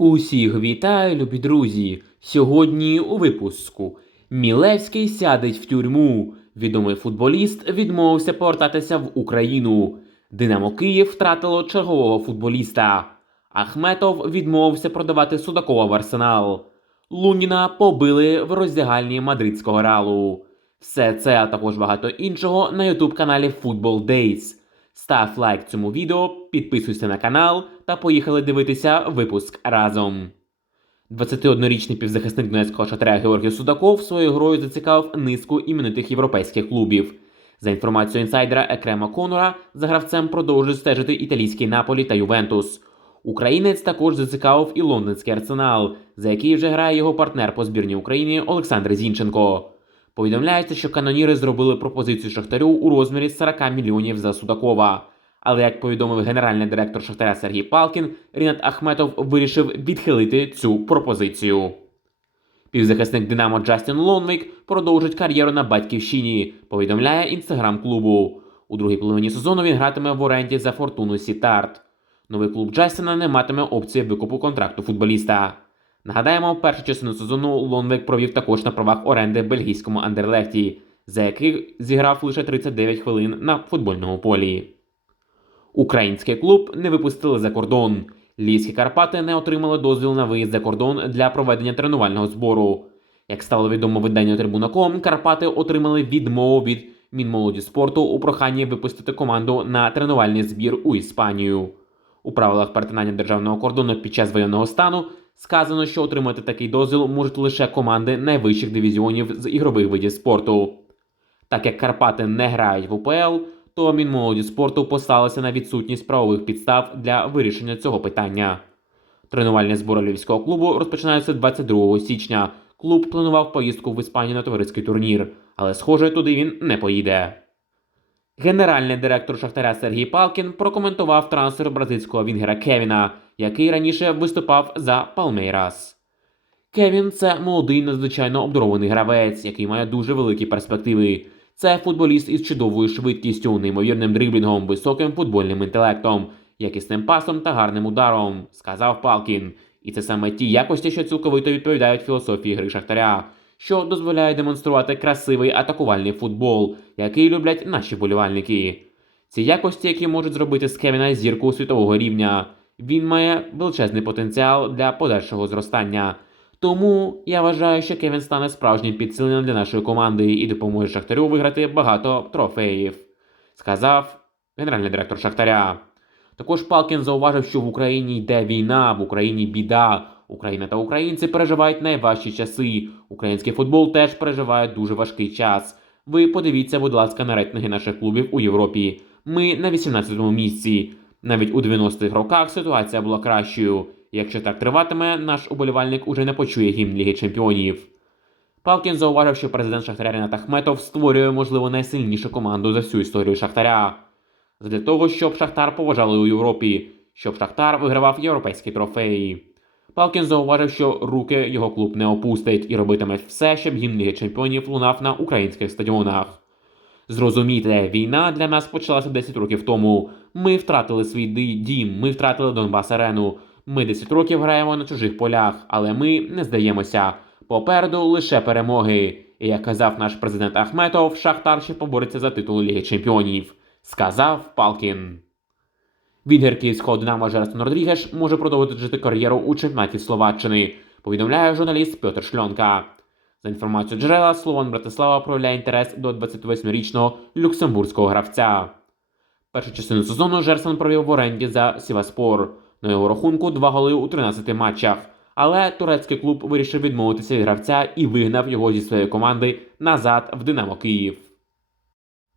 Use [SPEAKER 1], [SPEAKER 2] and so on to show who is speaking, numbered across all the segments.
[SPEAKER 1] Усіх вітаю, любі друзі! Сьогодні у випуску Мілевський сядеть в тюрму. Відомий футболіст відмовився повертатися в Україну. Динамо Київ втратило чергового футболіста. Ахметов відмовився продавати Судакова в арсенал. Луніна побили в роздягальні мадридського реалу. Все це, а також багато іншого на ютуб каналі Football Days. Став лайк цьому відео, підписуйся на канал та поїхали дивитися випуск разом. 21-річний півзахисник Донецького шатря Георгій Судаков своєю грою зацікавив низку іменитих європейських клубів. За інформацією інсайдера Екрема Конора, за гравцем продовжують стежити італійський Наполі та Ювентус. Українець також зацікавив і лондонський арсенал, за який вже грає його партнер по збірній Україні Олександр Зінченко. Повідомляється, що каноніри зробили пропозицію Шахтарю у розмірі 40 мільйонів за Судакова. Але як повідомив генеральний директор Шахтаря Сергій Палкін, Рінат Ахметов вирішив відхилити цю пропозицію. Півзахисник Динамо Джастін Лонвік продовжить кар'єру на батьківщині, повідомляє інстаграм клубу. У другій половині сезону він гратиме в оренді за фортуну Сітарт. Новий клуб Джастіна не матиме опції викупу контракту футболіста. Нагадаємо, першу частину сезону Лонвек провів також на правах оренди бельгійському Андерлехті, за яких зіграв лише 39 хвилин на футбольному полі. Український клуб не випустили за кордон. Львівські Карпати не отримали дозвіл на виїзд за кордон для проведення тренувального збору. Як стало відомо виданню Трибуна.ком, Карпати отримали відмову від Мінмолоді спорту у проханні випустити команду на тренувальний збір у Іспанію. У правилах перетинання державного кордону під час воєнного стану сказано, що отримати такий дозвіл можуть лише команди найвищих дивізіонів з ігрових видів спорту. Так як Карпати не грають в УПЛ, то Мінмолоді спорту послалися на відсутність правових підстав для вирішення цього питання. Тренувальні збори львівського клубу розпочинаються 22 січня. Клуб планував поїздку в Іспанію на товариський турнір, але, схоже, туди він не поїде. Генеральний директор Шахтаря Сергій Палкін прокоментував трансфер бразильського вінгера Кевіна, який раніше виступав за Палмейрас. Кевін це молодий надзвичайно обдарований гравець, який має дуже великі перспективи. Це футболіст із чудовою швидкістю, неймовірним дриблінгом, високим футбольним інтелектом, якісним пасом та гарним ударом, сказав Палкін. І це саме ті якості, що цілковито відповідають філософії гри Шахтаря, що дозволяє демонструвати красивий атакувальний футбол, який люблять наші болівальники. Ці якості, які можуть зробити з Кевіна зірку світового рівня. Він має величезний потенціал для подальшого зростання. Тому я вважаю, що Кевін стане справжнім підсиленням для нашої команди і допоможе Шахтарю виграти багато трофеїв, сказав генеральний директор Шахтаря. Також Палкін зауважив, що в Україні йде війна, в Україні біда. Україна та українці переживають найважчі часи. Український футбол теж переживає дуже важкий час. Ви подивіться, будь ласка, на рейтинги наших клубів у Європі. Ми на 18-му місці. Навіть у 90-х роках ситуація була кращою. Якщо так триватиме, наш уболівальник уже не почує гімн Ліги Чемпіонів. Палкін зауважив, що президент Шахтаря Ренат Ахметов створює, можливо, найсильнішу команду за всю історію Шахтаря. Для того, щоб Шахтар поважали у Європі, щоб Шахтар вигравав європейські трофеї. Палкін зауважив, що руки його клуб не опустить і робитиме все, щоб гімн Ліги Чемпіонів лунав на українських стадіонах. Зрозумійте, війна для нас почалася 10 років тому. Ми втратили свій дім, ми втратили Донбас Арену. Ми 10 років граємо на чужих полях, але ми не здаємося. Попереду лише перемоги. І як казав наш президент Ахметов, Шахтар ще побореться за титул Ліги Чемпіонів, сказав Палкін. Вінгер київського Динамо Жерсон Родрігеш може продовжити жити кар'єру у чемпіонаті Словаччини, повідомляє журналіст Петр Шльонка. За інформацією джерела, Слован Братислава проявляє інтерес до 28-річного люксембурзького гравця. Першу частину сезону Жерсон провів в оренді за Сіваспор. На його рахунку два голи у 13 матчах. Але турецький клуб вирішив відмовитися від гравця і вигнав його зі своєї команди назад в Динамо Київ.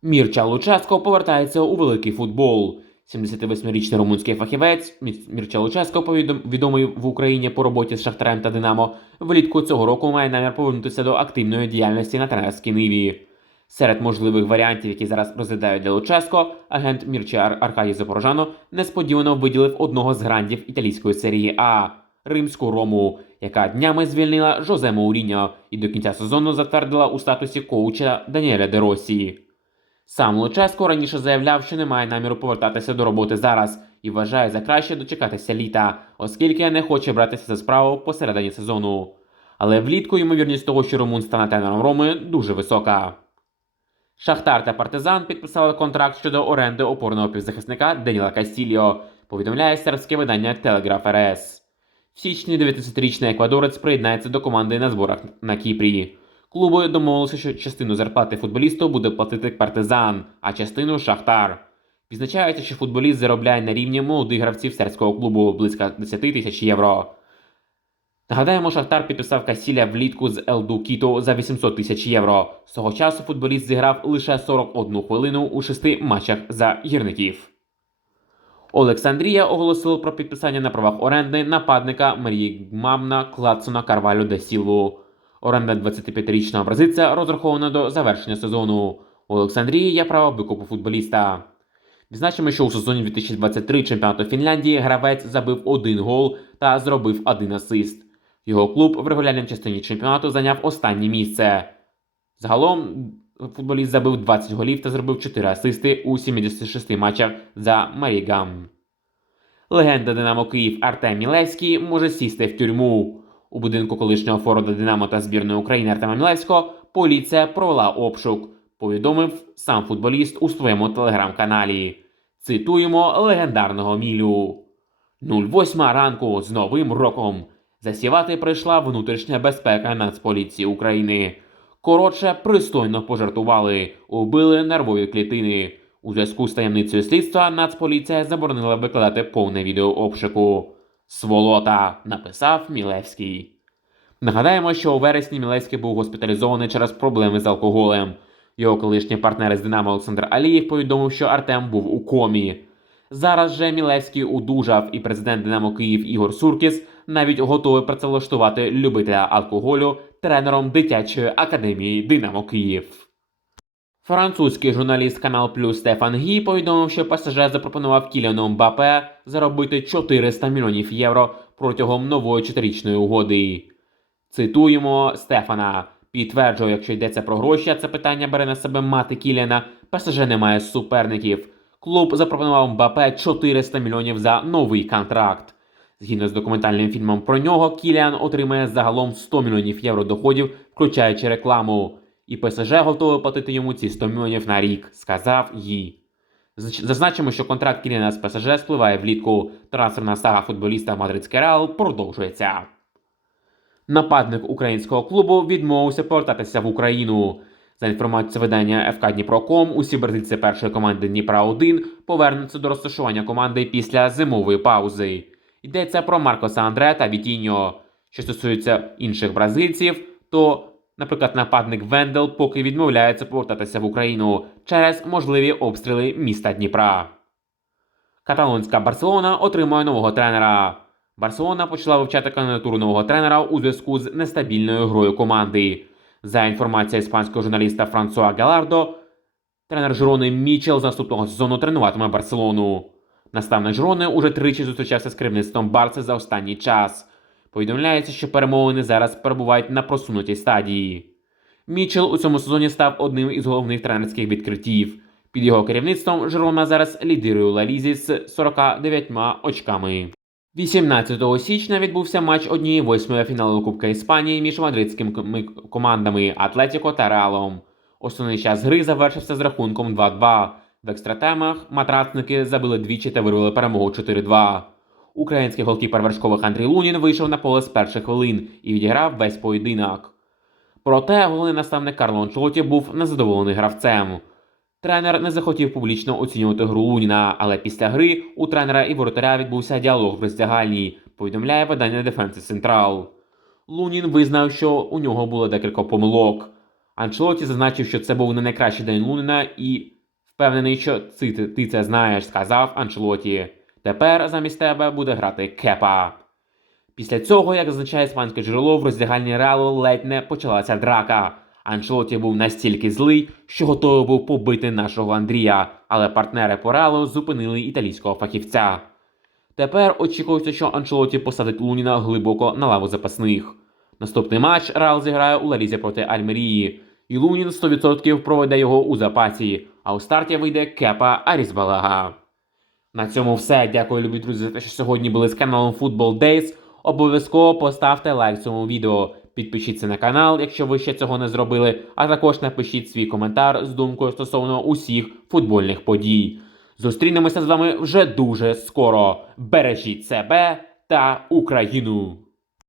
[SPEAKER 1] Мірча Луческо повертається у великий футбол. 78-річний румунський фахівець Мірча Луческо, відомий в Україні по роботі з Шахтарем та Динамо, влітку цього року має намір повернутися до активної діяльності на тренерській ниві. Серед можливих варіантів, які зараз розглядають для Луческо, агент Мірча Ар- Аркадій Запорожано несподівано виділив одного з грандів італійської серії А Римську Рому, яка днями звільнила Жозе Мауріньо і до кінця сезону затвердила у статусі коуча Даніеля Де Росі. Сам Луческо раніше заявляв, що не має наміру повертатися до роботи зараз і вважає за краще дочекатися літа, оскільки не хоче братися за справу посередині сезону. Але влітку ймовірність того, що Румун стане тренером Роми, дуже висока. Шахтар та Партизан підписали контракт щодо оренди опорного півзахисника Деніла Кастільо, повідомляє сербське видання Телеграф РС. В січні 19-річний еквадорець приєднається до команди на зборах на Кіпрі. Клуби домовилися, що частину зарплати футболісту буде платити партизан, а частину Шахтар. Відзначається, що футболіст заробляє на рівні молодих гравців сербського клубу близько 10 тисяч євро. Нагадаємо, Шахтар підписав Касіля влітку з Елду Кіто за 800 тисяч євро. З того часу футболіст зіграв лише 41 хвилину у шести матчах за гірників. Олександрія оголосила про підписання на правах оренди нападника Марії Гмамна Клацуна Карвалю де Сілву. Оренда 25-річного бразильця розрахована до завершення сезону. У Олександрії є право викупу футболіста. Відзначимо, що у сезоні 2023 чемпіонату Фінляндії гравець забив один гол та зробив один асист. Його клуб в регулярній частині чемпіонату зайняв останнє місце. Загалом футболіст забив 20 голів та зробив 4 асисти у 76 матчах за Марігам. Легенда Динамо Київ Артем Мілевський може сісти в тюрму. У будинку колишнього форварда Динамо та збірної України Артема Мілевського поліція провела обшук, повідомив сам футболіст у своєму телеграм-каналі. Цитуємо легендарного Мілю. 08 ранку з Новим роком. Засівати прийшла внутрішня безпека Нацполіції України. Коротше, пристойно пожартували, убили нервові клітини. У зв'язку з таємницею слідства Нацполіція заборонила викладати повне відео обшуку. Сволота, написав Мілевський. Нагадаємо, що у вересні Мілевський був госпіталізований через проблеми з алкоголем. Його колишній партнер з Динамо Олександр Алієв повідомив, що Артем був у комі. Зараз же Мілевський удужав, і президент Динамо Київ Ігор Суркіс навіть готовий працевлаштувати любителя алкоголю тренером дитячої академії Динамо Київ. Французький журналіст Канал Плюс Стефан Гі повідомив, що ПСЖ запропонував Кіліану Мбапе заробити 400 мільйонів євро протягом нової чотирічної угоди. Цитуємо Стефана. Підтверджую, якщо йдеться про гроші, це питання бере на себе мати Кіліана. ПСЖ не має суперників. Клуб запропонував Мбапе 400 мільйонів за новий контракт. Згідно з документальним фільмом про нього, Кіліан отримає загалом 100 мільйонів євро доходів, включаючи рекламу. І ПСЖ готовий платити йому ці 100 мільйонів на рік, сказав їй. Зазначимо, що контракт Кіліана з ПСЖ спливає влітку. Трансферна сага футболіста Мадридський Реал продовжується. Нападник українського клубу відмовився повертатися в Україну. За інформацією видання ФК Дніпроком, усі бразильці першої команди Дніпра 1 повернуться до розташування команди після зимової паузи. Йдеться про Маркоса Андре та Вітіньо. Що стосується інших бразильців, то, наприклад, нападник Вендел поки відмовляється повертатися в Україну через можливі обстріли міста Дніпра. Каталонська Барселона отримує нового тренера. Барселона почала вивчати кандидатуру нового тренера у зв'язку з нестабільною грою команди. За інформацією іспанського журналіста Франсуа Галардо, тренер Жирони Мічел з наступного сезону тренуватиме Барселону. Наставник Жирони уже тричі зустрічався з керівництвом Барси за останній час. Повідомляється, що перемовини зараз перебувають на просунутій стадії. Мічел у цьому сезоні став одним із головних тренерських відкриттів. Під його керівництвом Жирона зараз лідирує у Ла Лізі з 49 очками. 18 січня відбувся матч однієї восьмої фіналу Кубка Іспанії між мадридськими командами Атлетіко та Реалом. Основний час гри завершився з рахунком 2-2. В екстратаймах матрацники забили двічі та вирвали перемогу 4-2. Український голкіпер вершкових Андрій Лунін вийшов на поле з перших хвилин і відіграв весь поєдинок. Проте головний наставник Карло Анчелоті був незадоволений гравцем. Тренер не захотів публічно оцінювати гру Луніна, але після гри у тренера і воротаря відбувся діалог в роздягальні, повідомляє видання Defense Central. Лунін визнав, що у нього було декілька помилок. Анчелоті зазначив, що це був не найкращий день Луніна і впевнений, що ти, ти це знаєш, сказав Анчелоті. Тепер замість тебе буде грати Кепа. Після цього, як зазначає іспанське джерело, в роздягальні реалу ледь не почалася драка. Анчелоті був настільки злий, що готовий був побити нашого Андрія, але партнери по реалу зупинили італійського фахівця. Тепер очікується, що Анчелоті посадить Луніна глибоко на лаву запасних. Наступний матч Реал зіграє у Ларізі проти Альмерії, і Лунін 100% проведе його у запасі, а у старті вийде Кепа Арізбалага. На цьому все. Дякую, любі друзі, за те, що сьогодні були з каналом Football Days. Обов'язково поставте лайк цьому відео. Підпишіться на канал, якщо ви ще цього не зробили, а також напишіть свій коментар з думкою стосовно усіх футбольних подій. Зустрінемося з вами вже дуже скоро. Бережіть себе та Україну!